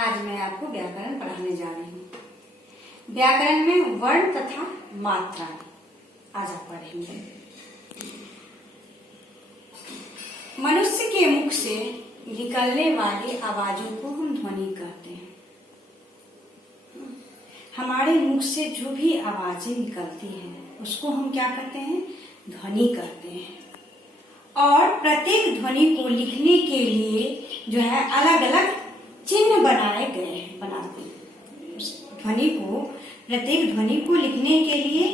आज मैं आपको व्याकरण पढ़ाने जा रही हूँ। व्याकरण में वर्ण तथा मात्रा आज आप पढ़ेंगे। मनुष्य के मुख से निकलने वाली आवाजों को हम ध्वनि कहते हैं। हमारे मुख से जो भी आवाजें निकलती हैं उसको हम क्या कहते हैं? ध्वनि कहते हैं। और प्रत्येक ध्वनि को लिखने के लिए जो है अलग अलग चिन्ह बनाए गए हैं, बनाते हैं। ध्वनि को, प्रत्येक ध्वनि को लिखने के लिए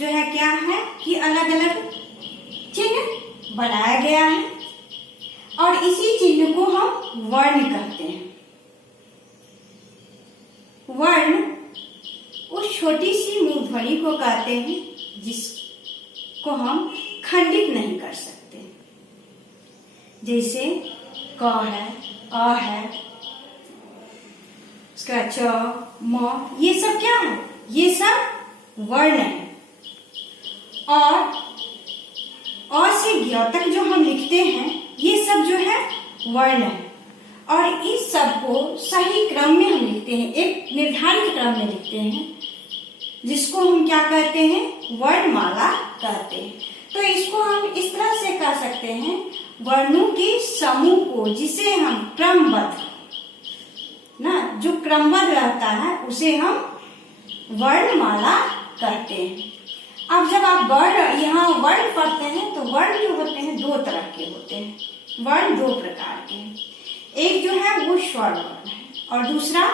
जो है क्या है कि अलग अलग चिन्ह बनाया गया है और इसी चिन्ह को हम वर्ण कहते हैं। वर्ण उस छोटी सी मूल ध्वनि को कहते हैं जिसको हम खंडित नहीं कर सकते। जैसे क है, अ है, उसका च, म, ये सब क्या है? ये सब वर्ण है। और अ से ज्ञ तक जो हम लिखते हैं ये सब जो है वर्ण है। और इस सब को सही क्रम में हम लिखते हैं, एक निर्धारित क्रम में लिखते हैं जिसको हम क्या कहते हैं? वर्णमाला कहते हैं। तो इसको हम इस तरह से कह सकते हैं, वर्णों के समूह को जिसे हम क्रमबद्ध ना, जो क्रमबद्ध रहता है उसे हम वर्णमाला कहते हैं। अब जब आप यहाँ वर्ण पढ़ते हैं तो वर्ण जो होते हैं दो तरह के होते हैं। वर्ण दो प्रकार के हैं। एक जो है वो स्वर वर्ण है और दूसरा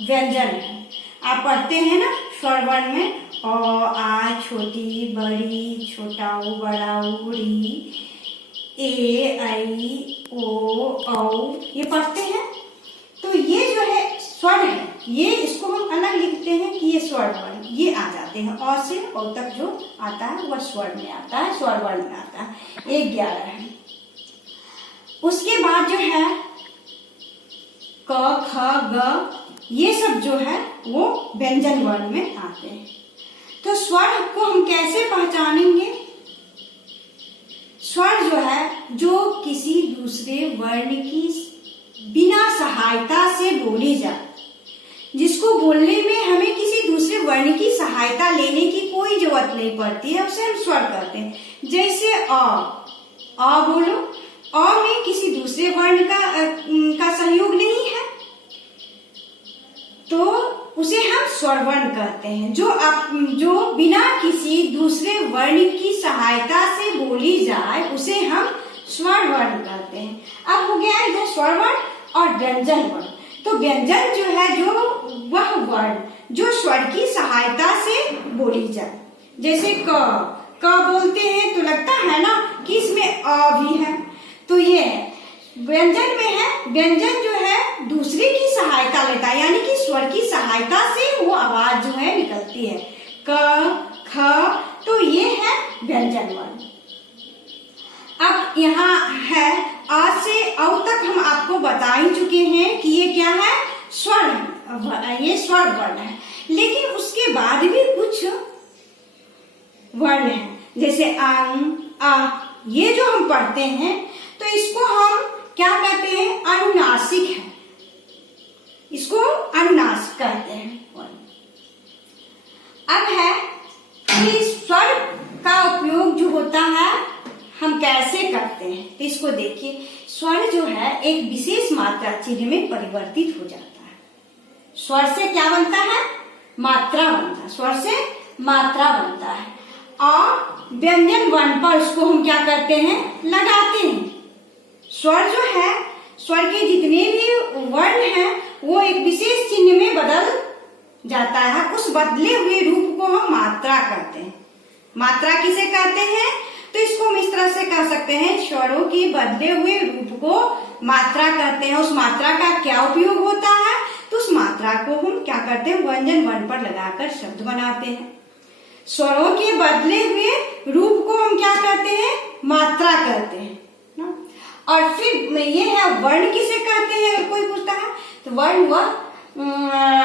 व्यंजन है। आप पढ़ते हैं ना स्वर वर्ण में अ, आ, छोटी, बड़ी, छोटा, बड़ा, री, ए, ऐ, ओ, औ, ये पढ़ते हैं। तो ये जो है स्वर है, ये इसको हम अलग लिखते हैं कि ये स्वर वर्ण, ये आ जाते हैं। अ से औ तक जो आता है वह स्वर में आता है, स्वर वर्ण में आता है। 11 है। उसके बाद जो है क, ख, ग, ये सब जो है वो व्यंजन वर्ण में आते हैं। तो स्वर को हम कैसे पहचानेंगे? स्वर जो है जो किसी दूसरे वर्ण की बिना सहायता से बोली जाए, जिसको बोलने में हमें किसी दूसरे वर्ण की सहायता लेने की कोई जरूरत नहीं पड़ती है, उसे हम स्वर कहते हैं। जैसे अ बोलो, अ में किसी दूसरे वर्ण का सहयोग नहीं है तो उसे हम स्वर वर्ण कहते हैं। जो बिना किसी दूसरे वर्ण की सहायता से बोली जाए उसे हम स्वर वर्ण कहते हैं। अब हो गया इधर स्वर वर्ण और व्यंजन वर्ण। तो व्यंजन जो है जो वह वर्ण जो स्वर की सहायता से बोली जाए। जैसे क बोलते हैं तो लगता है ना कि इसमें अ भी है, तो ये है। व्यंजन में है, व्यंजन जो है दूसरे की सहायता लेता है, यानी कि स्वर की सहायता से वो आवाज जो है निकलती है। क, ख, तो ये है व्यंजन वर्ण। अब यहाँ है आ से औ तक हम आपको बता ही चुके हैं कि ये क्या है? स्वर, ये स्वर वर्ण है। लेकिन उसके बाद भी कुछ वर्ण है, जैसे अंग, आ, ये जो हम पढ़ते हैं तो इसको हम क्या कहते हैं? अनुनासिक है, इसको अनुनासिक कहते हैं। अब है कि स्वर का उपयोग जो होता है हम कैसे करते हैं, तो इसको देखिए। स्वर जो है एक विशेष मात्रा चिन्ह में परिवर्तित हो जाता है। स्वर से क्या बनता है? मात्रा बनता है, स्वर से मात्रा बनता है। और व्यंजन वर्ण पर उसको हम क्या करते हैं? लगाते हैं। स्वर जो है, स्वर के जितने भी वर्ण हैं वो एक विशेष चिन्ह में बदल जाता है। उस बदले हुए रूप को हम मात्रा कहते हैं। मात्रा किसे कहते हैं? तो इसको हम इस तरह से कह सकते हैं, स्वरों के बदले हुए रूप को मात्रा कहते हैं। उस मात्रा का क्या उपयोग होता है? तो उस मात्रा को हम क्या करते हैं? व्यंजन वर्ण पर लगाकर शब्द बनाते हैं। स्वरों के बदले हुए रूप को हम क्या कहते हैं? मात्रा कहते हैं। और फिर ये है वर्ण किसे कहते हैं? अगर कोई पूछता है तो वर्ण वह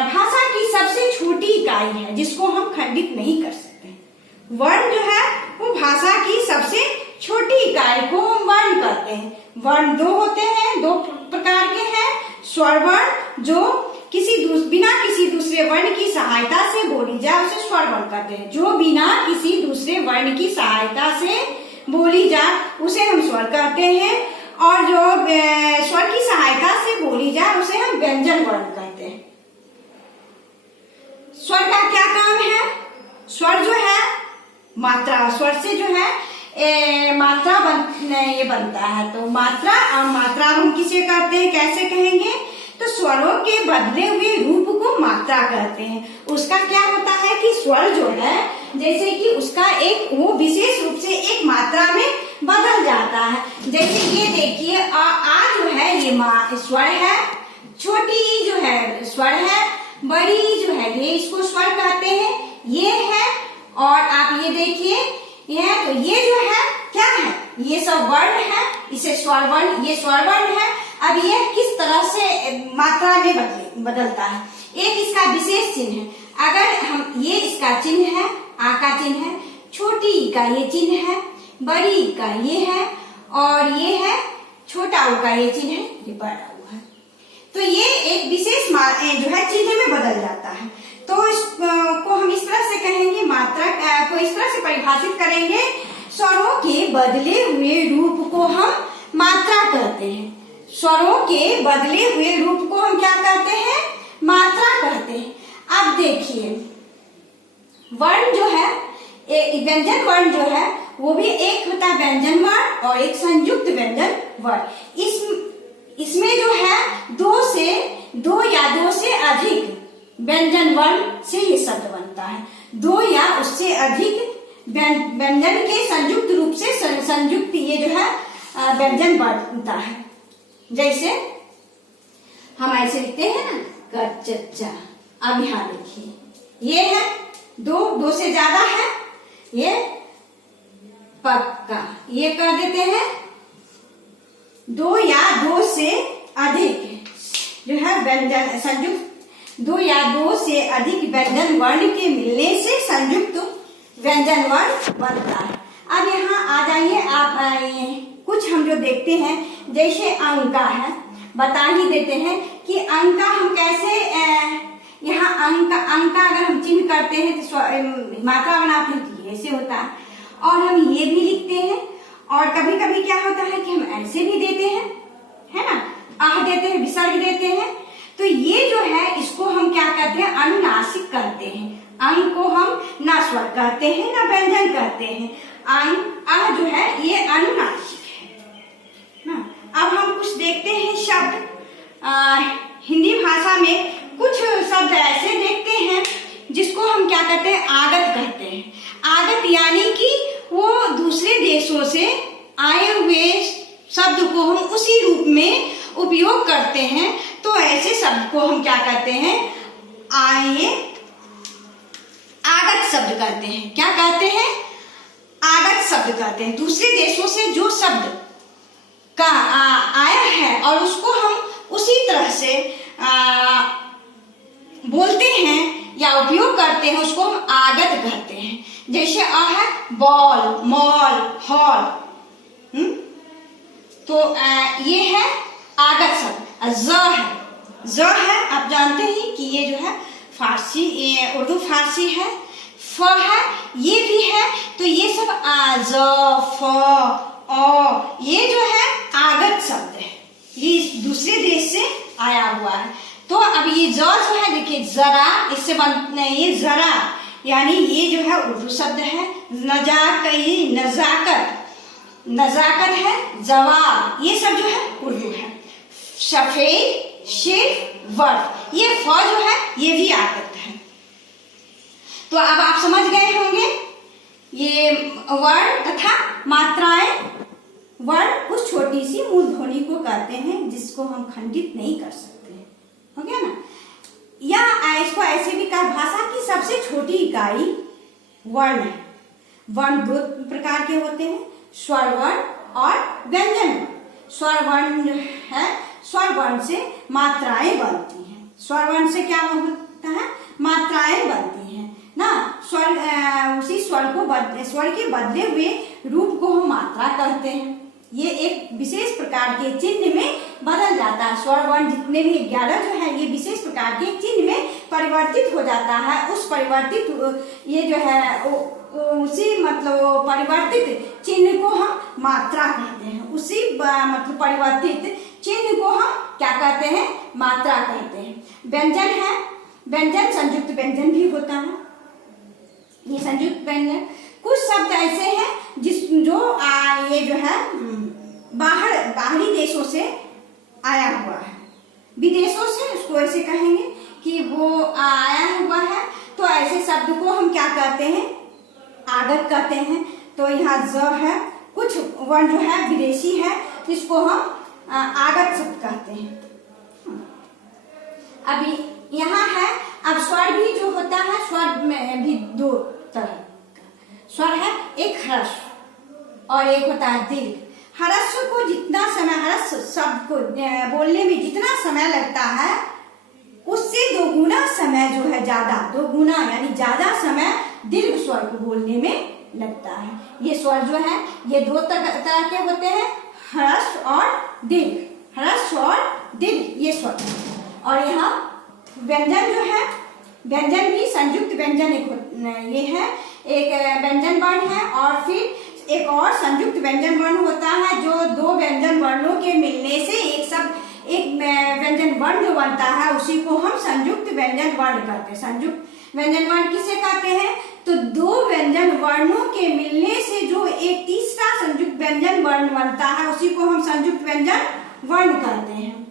भाषा की सबसे छोटी इकाई है जिसको हम खंडित नहीं कर सकते। वर्ण जो है वो भाषा की सबसे छोटी इकाई को हम वर्ण कहते हैं। वर्ण दो होते हैं, दो प्रकार के हैं। स्वर वर्ण जो बिना किसी दूसरे वर्ण की सहायता से बोली जाए उसे स्वर वर्ण कहते हैं। जो बिना किसी दूसरे वर्ण की सहायता से बोली जाए उसे हम स्वर कहते हैं, और जो स्वर की सहायता से बोली जाए उसे हम व्यंजन वर्ण कहते हैं। स्वर का क्या काम है? स्वर जो है मात्रा, स्वर से जो है मात्रा ये बनता है। तो मात्रा, और मात्रा हम किसे कहते हैं, कैसे कहेंगे? तो स्वरों के बदले हुए रूप को मात्रा कहते हैं। उसका क्या होता है कि स्वर जो है जैसे कि उसका एक वो विशेष रूप से एक मात्रा में बदल जाता है। जैसे ये देखिए आ जो है ये स्वर है, छोटी ई जो है स्वर है, बड़ी ई जो है ये इसको स्वर कहते हैं, ये है। और आप ये देखिए ये तो ये जो है क्या है, ये सब वर्ण है, इसे स्वर वर्ण, ये स्वर वर्ण है। अब ये किस तरह से मात्रा में बदलता है, एक इसका विशेष चिन्ह है। अगर हम ये इसका चिन्ह है, आ का चिन्ह है, छोटी ई का ये चिन्ह है, बड़ी ई का ये है, और ये है छोटा ऊ का ये चिन्ह है, ये बड़ा ऊ है। तो ये एक विशेष जो है चिन्ह में बदल जाता है। तो इसको हम इस तरह से कहेंगे, मात्रा को इस तरह से परिभाषित करेंगे, स्वरों के बदले हुए रूप को हम मात्रा कहते हैं। स्वरों के बदले हुए रूप को हम क्या कहते हैं? मात्रा कहते हैं। अब देखिए वर्ण जो है, व्यंजन वर्ण जो है वो भी एक होता है व्यंजन वर्ण और एक संयुक्त व्यंजन वर्ण। इसमें जो है दो या दो से अधिक व्यंजन वर्ण से ये शब्द बनता है। दो या उससे अधिक व्यंजन के संयुक्त रूप से संयुक्त ये जो है व्यंजन बनता है। जैसे हम ऐसे लिखते हैं ना, कच्चा। अब यहाँ देखिए ये है दो से ज्यादा है, ये पक्का, ये कर देते हैं दो या दो से अधिक जो है व्यंजन संयुक्त, दो या दो से अधिक व्यंजन वर्ण के मिलने से संयुक्त व्यंजन वर्ण बनता है। अब यहाँ आ जाइए आप, कुछ हम जो देखते हैं जैसे अंका है, बता ही देते हैं कि अंका हम कैसे, यहाँ अंका अगर हम चिन्ह करते हैं तो मात्रा बनाते हैं तो ऐसे होता है, और हम ये भी लिखते हैं, और कभी कभी क्या होता है कि हम ऐसे भी देते हैं, है ना, आह देते हैं, विसर्ग देते हैं। तो ये जो है इसको हम क्या कहते हैं? अनुनासिक करते हैं। अंग को हम ना स्वर कहते हैं ना व्यंजन कहते हैं। अंग जो है ये अनुनासिक है ना। अब हम कुछ देखते हैं शब्द, हिंदी भाषा में कुछ शब्द ऐसे देखते हैं जिसको हम क्या कहते हैं? आगत कहते हैं। आगत यानी कि वो दूसरे देशों से आए हुए शब्द को हम उसी रूप में उपयोग करते हैं। तो ऐसे शब्द को हम क्या कहते हैं? आगत शब्द कहते हैं। क्या कहते हैं? आगत शब्द कहते हैं। दूसरे देशों से जो शब्द का आया है और उसको हम उसी तरह से बोलते हैं या उपयोग करते हैं, उसको हम आगत कहते हैं। जैसे है बॉल, मॉल, हॉल, तो ये है आगत शब्द। ज है, आप जानते ही कि ये जो है फारसी, उर्दू फारसी है। फ है, ये भी है, तो ये सब ज, फ, अ, ये जो है आगत शब्द है, ये दूसरे देश से आया हुआ है। तो अब ये ज जो है देखिए जरा, इससे बनते हैं ये जरा, यानी ये जो है उर्दू शब्द है। नजाकत है, जवाब, ये सब जो है उर्दू है। सफेद, शेर, वर्फ, ये फ जो है ये भी आगत है। तो अब आप समझ गए होंगे ये वर्ण तथा मात्राएं। वर्ण उस छोटी सी मूल ध्वनि को कहते हैं जिसको हम खंडित नहीं कर सकते, हो गया ना। या इसको ऐसे भी कहा, भाषा की सबसे छोटी इकाई वर्ण है। वर्ण दो प्रकार के होते हैं, स्वर वर्ण और व्यंजन वर्ण। स्वर वर्ण है, स्वर वर्ण से मात्राएं बनती हैं। स्वर वर्ण से क्या होता है? मात्राएं बनती हैं ना। स्वर, उसी स्वर के बदले हुए रूप को हम मात्रा कहते हैं। ये एक विशेष प्रकार के चिन्ह में बदल जाता है। स्वर वर्ण जितने भी 11 जो है ये विशेष प्रकार के चिन्ह में परिवर्तित हो जाता है। उस परिवर्तित ये जो है उसी मतलब परिवर्तित चिन्ह को हम मात्रा कहते हैं। उसी मतलब परिवर्तित चिन्ह को हम क्या कहते हैं? मात्रा कहते हैं। व्यंजन है, व्यंजन संयुक्त व्यंजन भी होता है। ये संयुक्त व्यंजन कुछ शब्द ऐसे हैं जो ये जो है बाहरी देशों से आया हुआ है, विदेशों से उसको ऐसे कहेंगे कि वो आया हुआ है। तो ऐसे शब्द को हम क्या कहते हैं? आगत कहते हैं। तो यहाँ ज है, कुछ वर्ण जो है विदेशी है, इसको हम आगत शब्द कहते हैं। अभी यहाँ है, अब स्वर भी जो होता है, स्वर में भी दो तरह का स्वर है, एक ह्रस्व और एक होता है दीर्घ। ह्रस्व को जितना समय, ह्रस्व शब्द को बोलने में जितना समय लगता है उससे दोगुना समय जो है, ज्यादा दोगुना यानी ज्यादा समय दीर्घ स्वर को बोलने में लगता है। ये स्वर जो है ये दो तरह के होते हैं, ह्रस्व और दीर्घ। ह्रस्व और दीर्घ ये स्वर। और यहाँ व्यंजन जो है, व्यंजन भी संयुक्त व्यंजन ये है, एक व्यंजन वर्ण है और फिर एक और संयुक्त व्यंजन वर्ण होता है जो दो व्यंजन वर्णों के मिलने से एक व्यंजन वर्ण जो बनता है उसी को हम संयुक्त व्यंजन वर्ण कहते हैं। संयुक्त व्यंजन वर्ण किसे कहते हैं? तो दो व्यंजन वर्णों के मिलने से जो एक तीसरा संयुक्त व्यंजन वर्ण बनता है उसी को हम संयुक्त व्यंजन वर्ण कहते हैं।